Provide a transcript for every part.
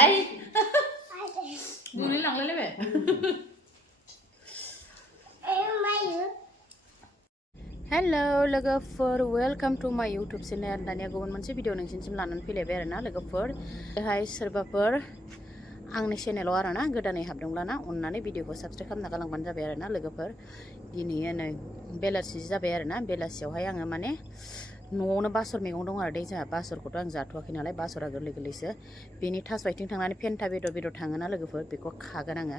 Hey. Bunu langlayle be. Hello लोगोफोर welcome to माय YouTube channel दानिया गुबुन मोनसे भिडिअ नोंसिनिसिम लानानै फैलायबाय आरोना लोगोफोर बेहाय सोरबाफोर आंनि चेनेलाव आरोना गोदानै हाबदोंब्लाना अननानै भिडिअखौ साबस्क्राइब खालामना गालांबानो जाबाय आरोना लोगोफोर दिनै नै बेलासि जाबाय आरोना बेलासियावहाय आङो माने न'आवनो बासर मैगं दं आरो दै जोंहा बासरखौथ' आं जाथ'वाखै नालाय बासरा गोरलै गोरलैसो बेनि थास' आइथिं थांनानै फेन्टा बेदर थाङोना लोगोफोर बेखौ खागोन आङो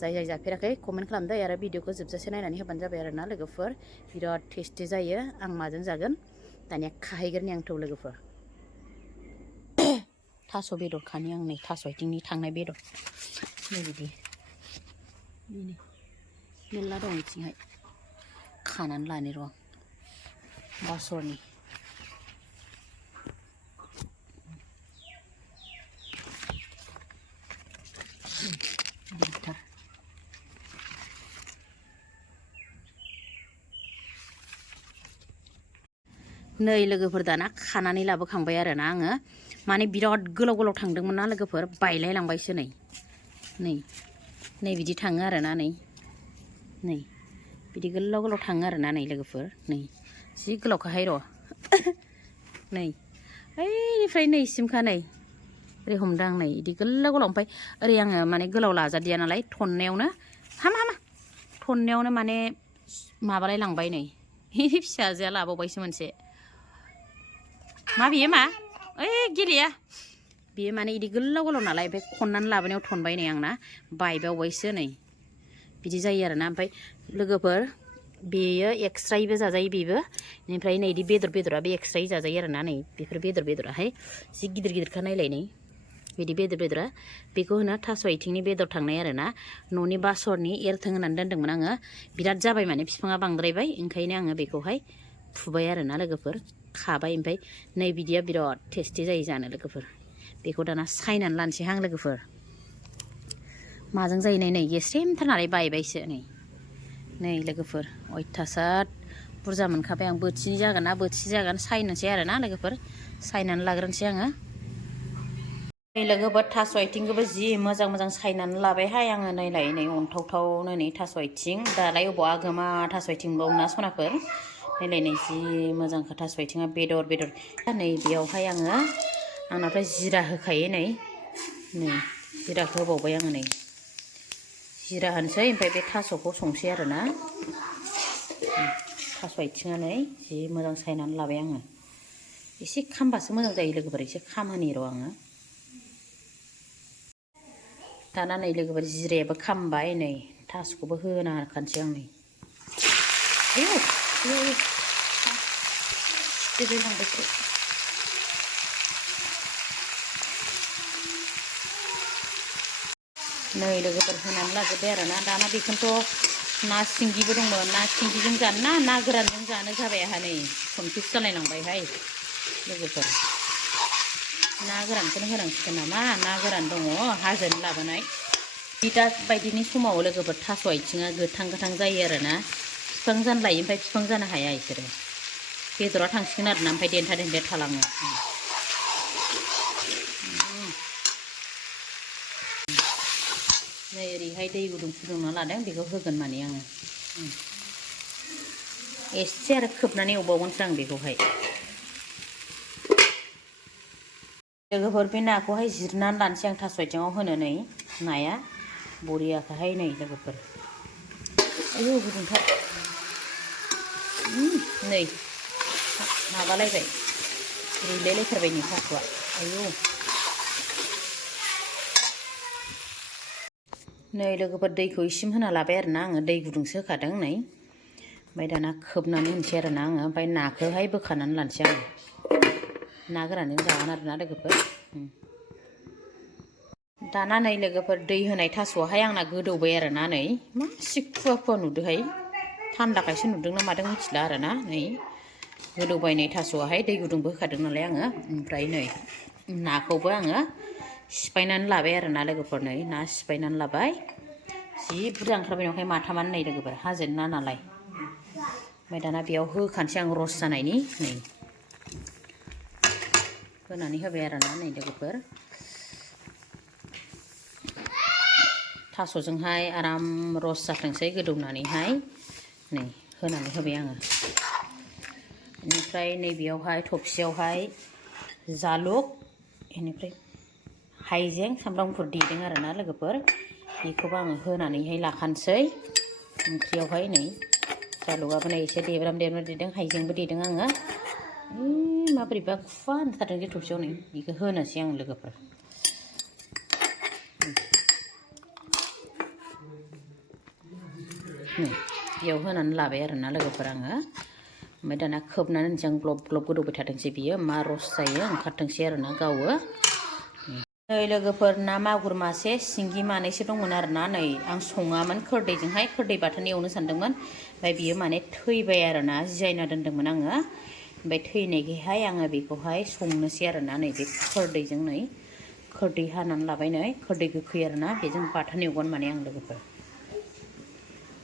जाय जाफेराखै कमेन्ट खालामदो आरो भिडिअखौ जोबजासे नायनानै होबानो जाबाय आरोना लोगोफोर बिराद टेस्टि जायो आं माजों जागोन दानिया खाहैगोरनि आंथ' लोगोफोर थास' बेदर खानि आं नै थास' आइथिंनि थांनाय बेदर नै बिदि मेरला दं बिथिंहाय खानानै लानि र' बासरनि नै लोगोफोर दाना खानानै लाबोखांबाय आरोना आङो माने बिराद गोलाव गोलाव थांदोंमोन ना लोगोफोर बायलाय लांबायसो नै बिदि थाङो आरोना नै बिदि गोलाव गोलाव थाङो आरोना नै लोगोफोर नै जि गोलावखाहाय र' नै ओइनिफ्राय नैसिमखा नै ओरै हमदां नै बिदि गोलाव गोलाव ओमफ्राय ओरै आङो माने गोलाव लाजादिया नालाय थननायावनो हामा थननायावनो माने माबालाय लांबाय नै फिसाजोआ लाबावबायसो मोनसे मा बियो मा ओइ गेलेया बियो माने इदि गोलाव गोलाव नालाय ओमफ्राय खननानै लाबोनायाव थनबाय नै आंना बायबावबायसो नै बिदि जायो आरोना ओमफ्राय लोगोफोर बेयो एक्सट्रायैबो जाजायो बेबो बेनिफ्राय नै इदि बेदरा बे एक्सट्रायै जाजायो आरोना नै बेफोर बेदराहाय जि गिदिर गिदिरखा नायलाय नै बिदि बेदरा बेखौ होनो थास' आइथिंनि बेदर थांनाय आरोना न'नि बासरनि एरथों होननानै दोनदोंमोन आङो बिराद जाबाय माने बिफाङा बांद्रायबाय ओंखायनो आङो बेखौहाय फुबाय आरोना लोगोफोर खाबाय ओमफ्राय नै बिदिया बिराद टेस्टि जायो जानो लोगोफोर बेखौ दाना सायनानै लानोसै हां लोगोफोर माजों जायो नै गेस्रेमथार नालाय बायबायसो नै लोगोफोर अयथासार बुरजा मोनखाबाय आं बोथिनै जागोन ना बोथिसे जागोन सायनोसै आरोना लोगोफोर सायनानै लाग्रोनोसै आङो नै लोगोफोर थास' आइथिंखौबो जि मोजां सायनानै लाबायहाय आङो नायलाय नै अन्थावथावनो नै थास' आइथिं दालाय अबाव आगोमा थास' आइथिं बावना सनाफोर नायलाय नै जि मोजांखा थास' आइथिङा बेदर नै बेयावहाय आङो आंनावथ' जिरा होखायो नै जिराखौ होबावबाय आङो नै जिरा होनोसै ओमफ्राय बे थास'खौ संसै आरोना थास' आइथिङा नै जि मोजां सायनानै लाबाय आङो एसे खामबासो मोजां जायो लोगोफोर एसे खामहोनि र' आङो दाना नै लोगोफोर जिरायाबो खामबाय नै थास'खौबो होना होखानोसै आं नै नै लोगोफोर होनानै लाजोब्बाय आरोना दाना बेखौनोथ' ना सिंगिबो दंमोन ना सिंगिजों जानो ना गोरानजों जानो जाबाय आंहा नै कनफिउस जालायलांबायहाय लोगोफोर ना गोरानखौनो होनांसिगोन नामा ना गोरान दङ हाजोनि लाबोनाय दा बायदिनि समाव लोगोफोर थास' आइथिङा गोथां जायो आरोना बिफां जानो लायो ओमफ्राय बिफां जानो हाया बिसोरो बेदरा थांसिगोन आरोना ओमफ्राय देन्था थालाङो नै ओरैहाय दै गुदुं फुदुंना लादों बेखौ होगोन माने आङो एसे आरो खोबनानै एवबावगोनसो आं बेखौहाय लोगोफोर बे नाखौहाय जिरनानै लानोसै आं थास' आइथिङाव होनो नै नाया बरियाखाहाय नै लोगोफोर आयौ गुदुंथार नै माबालायबाय रुइलायलायथारबाय नै थास'आ आयौ नै लोगोफोर दैखौ इसिम होना लाबाय आरोना आङो दै गुदुंसो होखादों नै ओमफ्राय दाना खोबनानै होनोसै आरोना आङो ओमफ्राय नाखौहाय बोखानानै लानोसै आङो ना गोरानजों जागोन आरोना लोगोफोर दाना नै लोगोफोर दै होनाय थास'आहाय आंना गोदौबाय आरोना नै मा एसे खुवा नुदोंहाय थान्दाखायसो नुदों ना मादों मिथिला आरोना नै गोदौबाय नै थास'आहाय दै गुदुंबो होखादों नालाय आङो ओमफ्राय नै नाखौबो आङो सिफायनानै लाबाय आरोना लोगोफोर नै ना सिफायनानै लाबाय जि बुरजा ओंखारबाय नंखाय माथामानो नै लोगोफोर हाजोनि ना नालाय ओमफ्राय दाना बेयाव होखानोसै आं रस जानायनि नै होनानै होबाय आरोना नै लोगोफोर थास'जोंहाय आराम रस जाथोंसै गोदौनानैहाय नै होनानै होबाय आङो बेनिफ्राय नैबेयावहाय थबसियावहाय जालुक बेनिफ्राय हाइजें सामब्राम गुफुर देदों आरोना लोगोफोर बेखौबो आङो होनानैहाय लाखानोसै ओंख्रियावहाय नै जालुकआबो नै एसे देब्राम देदों हाइजेंबो देदों आङो माबोरैबा खुवा होनथारदों जे थबसियाव नै बेखौ होनोसै आं लोगोफोर बेयाव होनानै लाबाय आरोना लोगोफोर आङो ओमफ्राय दाना खोबनानै होनोसै आं ग्लब ग्लब गोदौबाय थाथोंसै बियो मा रस जायो ओंखारथोंसै आरोना गावो नै लोगोफोर ना मागुर मासे सिंगि मानैसो दंमोन आरोना नै आं सङामोन खोरदैजोंहाय खोरदै बाथोन एवनो सानदोंमोन ओमफ्राय बियो माने थैबाय आरोना जिरायना दोन्दोंमोन आङो ओमफ्राय थैनायखायहाय आङो बेखौहाय संनोसै आरोना नै बे खोरदैजों नै खोरदै हानानै लाबाय नै खोरदै गोखै आरोना बेजों बाथोन एवगोन माने आं लोगोफोर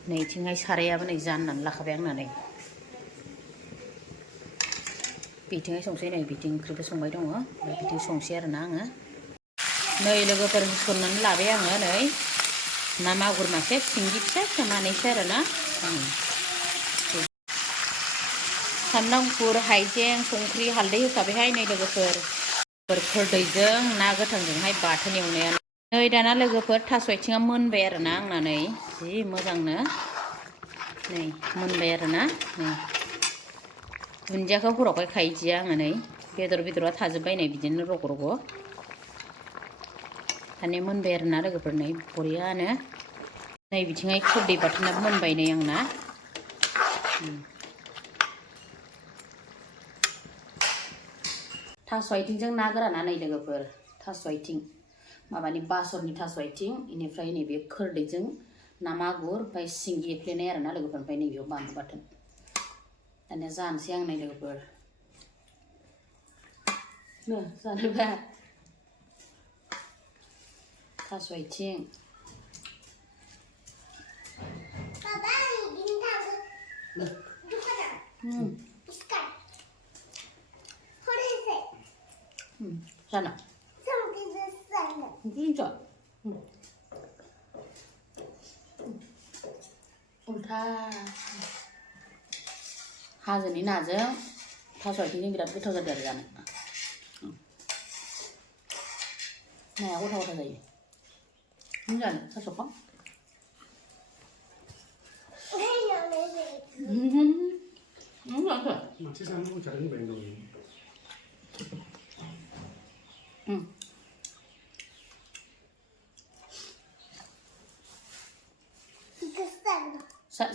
नैथिंहाय सारायाबो नै जाननानै लाखाबाय आंना नै बिथिंहाय संसै नै बिथिं ओंख्रिबो संबाय दङ ओमफ्राय बिथिं संसै आरोना आङो नै लोगोफोर होसननानै लाबाय आङो नै ना मागुर मासे सिंगि फिसा फिसा मानैसो आरोना सामब्राम गुफुर हाइजें संख्रि हालदै होखाबायहाय नै लोगोफोर खोरदैजों ना गोथांजोंहाय बाथोन एवनाया नै दाना लोगोफोर थास' आथिङा मोनबाय आरोना आंना नै जि मोजांनो नै मोनबाय आरोना नै दुन्दियाखौ हरावहाय खायदिया आङो नै बेदरा थाजोब्बाय नै बिदिनो रग' रग' दानिया मोनबाय आरोना लोगोफोर नै बरियानो नै बिथिंहाय खोरदै बाथोनाबो मोनबाय नै आंना थास' आथिंजों ना गोराना नै लोगोफोर थास' आथिं माबानि बासरनि थास' आथिं बेनिफ्राय नैबे खोरदैजों ना मागुर ओमफ्राय सिंगि एफ्लेनाय आरोना लोगोफोर ओमफ्राय नैबेयाव बानलु बाथोन दानिया जानोसै आं नै लोगोफोर जानोबा थास' आथिं जाना 진짜 उल्था हाजोनि नाजों थास' आथिंजों बिराद गोथाव जादों आरो जानो नाया गथा गथा जायो जानो थास'खौ माथो जानो लुबैथारदों होनबाय दं सा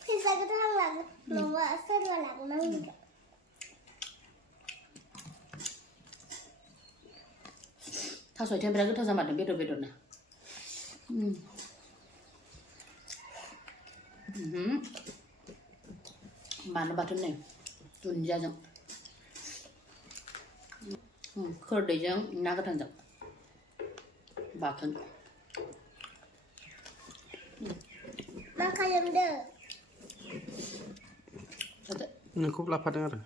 Bisa kita lang nawa sa walang nang थास' आथिंआ बिराद गोथाव जामारदों बेदरना बानलु बाथोन नै दुन्दियाजों खोरदैजों ना गोथांजों बाथोन makan deh. नोंखौबो लाफादों आरो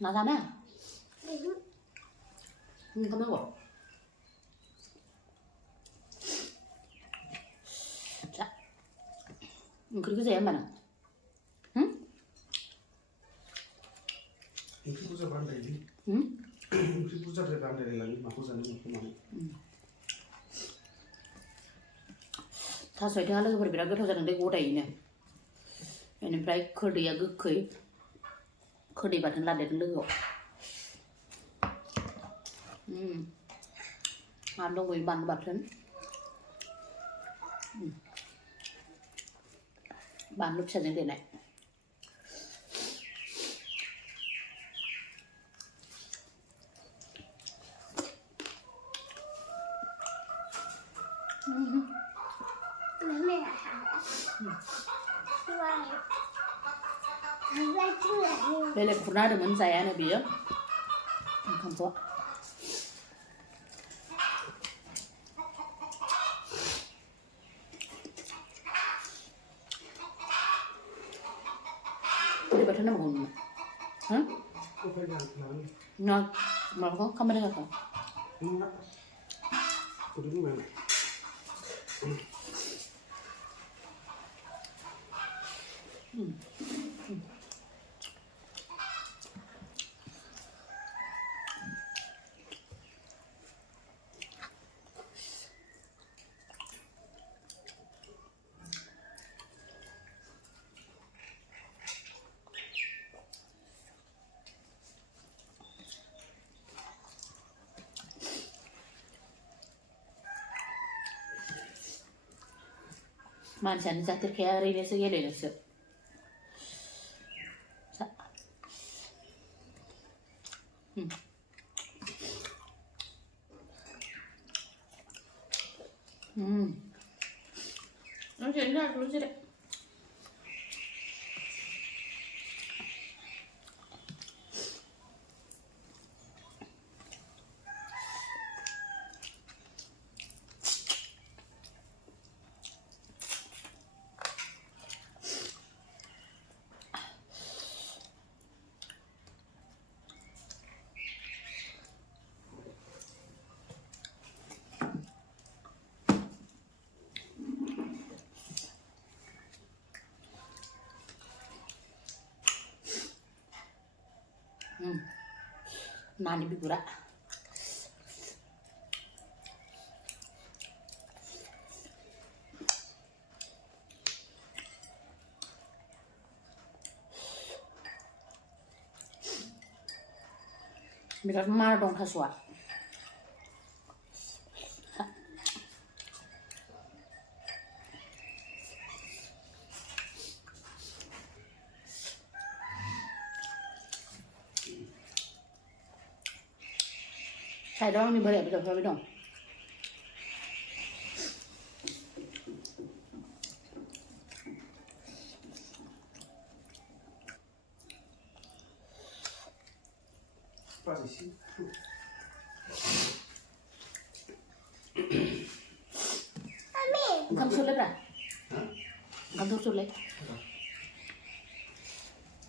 나가네. 이거 먹어. 자, 그렇게 해야 만나. 응? ओंख्रि बुरजा बानायदों 응? ओंख्रि बुरजाद्राय बानायलायलांनो माखौ जानो माखौ मानो थास' आथिङा लोगोफोर बिराद गोथाव जादों दे गदायैनो बेनिफ्राय खोरदैया गोखै खोरदै बाथोन लादेरदों लोगोआव आरो दंबावो बानलु बाथोन बानलु फिसाजों देनाय बेलेग खुरना होदोंमोन जायानो बियो ओंखामखौ Batwn namun. Hah? Kau pegang lagi. Nah, malah kau kamera kau. Enggak. Udah ini mana? Mansan sa kayak hari ini segala nasi. Nanti dah dulu sih. Nani bigura. Biar marah dong Thaso. Saya doang nih balik betul dong. Quase sim. Kamu sulit lah. Kamu sulit.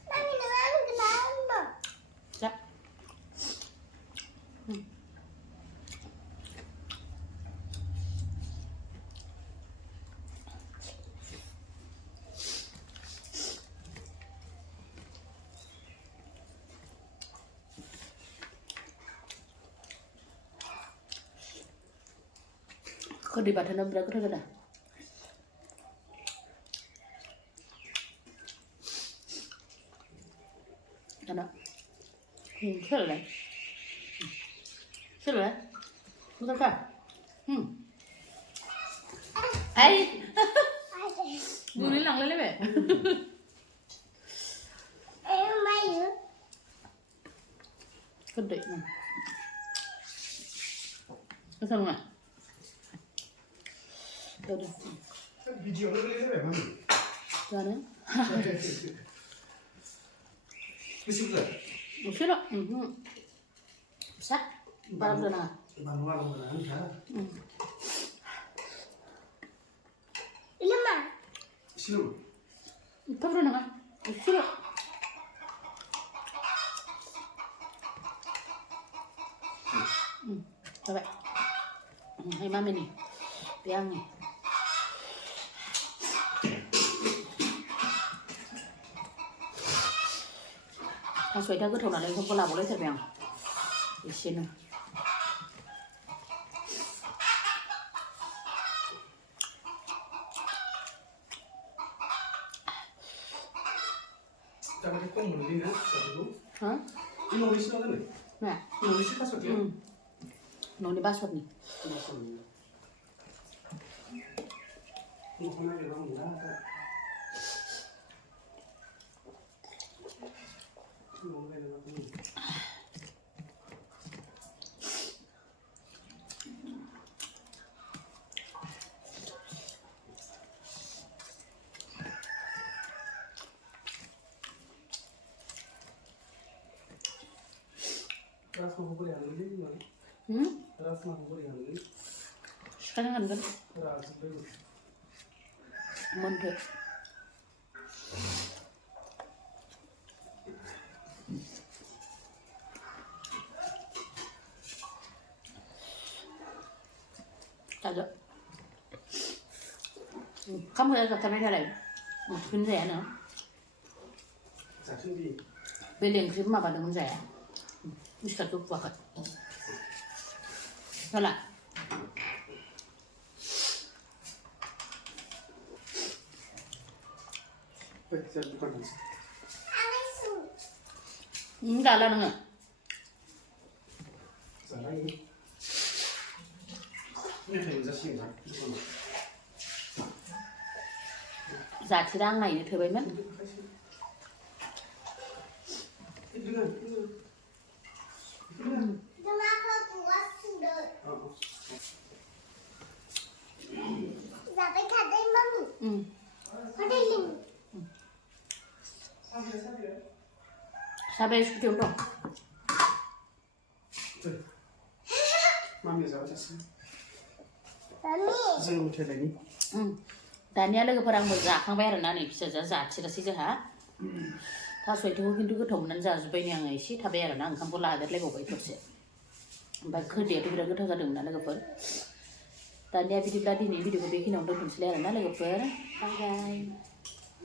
Mami dengan kenapa? Ya. Kwrdwi Batwn berapa dah? Anak. Selesai. Selesai. Betul kan? Ay. Buli lang lele be. Mayu. Kwrdwi. Betul nggak? Udah. Video lu lihat ya, Mami? Mana? Bisa enggak? Bisa loh. Bisa. Parang doon na. Manual mo na ha. Lima. Sino? Parang doon na. Bisa loh. Coba. Ay mami nih. Tiang nih. Thaso Aiting cứ thầu nào lên không có làm một lấy thật mèo để xin nữa. Jangan dikong mulai na satu. Hả? Inulis na kan? Nè, Inulis ka sa tiyan. nó đi ba suất này. Hindi ko na gano'n mula ka. Ras mahubuli ang lili yun. Ras mahubuli ang lili. Sekarang kan Ras baru. Mantap. जादो खामखौ जाथारबाय थालाय ओंख्रिखौनो जायानो जाथोंदि बेले ओंख्रि माबादोंमोन जाया बुस्थुआथ' बुवाखै जाला जों दुकान थांसै जाला नोङो जालाय मेथाइ मोनजासिगोन ना दुकानाव जाथिरा आं नायनो थोबायमोन जाबाय थादों मामि हटेल लिं साबाया स्कुटियाव दं मामिया जाबाय थासिगोन मामि जों मेथाइ लायनि दानिया लोगोफोर आंबो जाखांबाय आरोना नै फिसाजोआ जाथिरासै जोंहा थास' आइथिंखौ खिन्थु गोथाव मोननानै जाजोब्बाय नै आङो एसे थाबाय आरोना ओंखामखौ लादेरलायबावबाय थरसे ओमफ्राय खोरदैयाथ' बिराद गोथाव जादोंमोन ना लोगोफोर दानिया बिदिब्ला दिनैनि भिडिअखौ बेखिनियावनो दोनथ'नोसैलाय आरोना लोगोफोर बाय बाय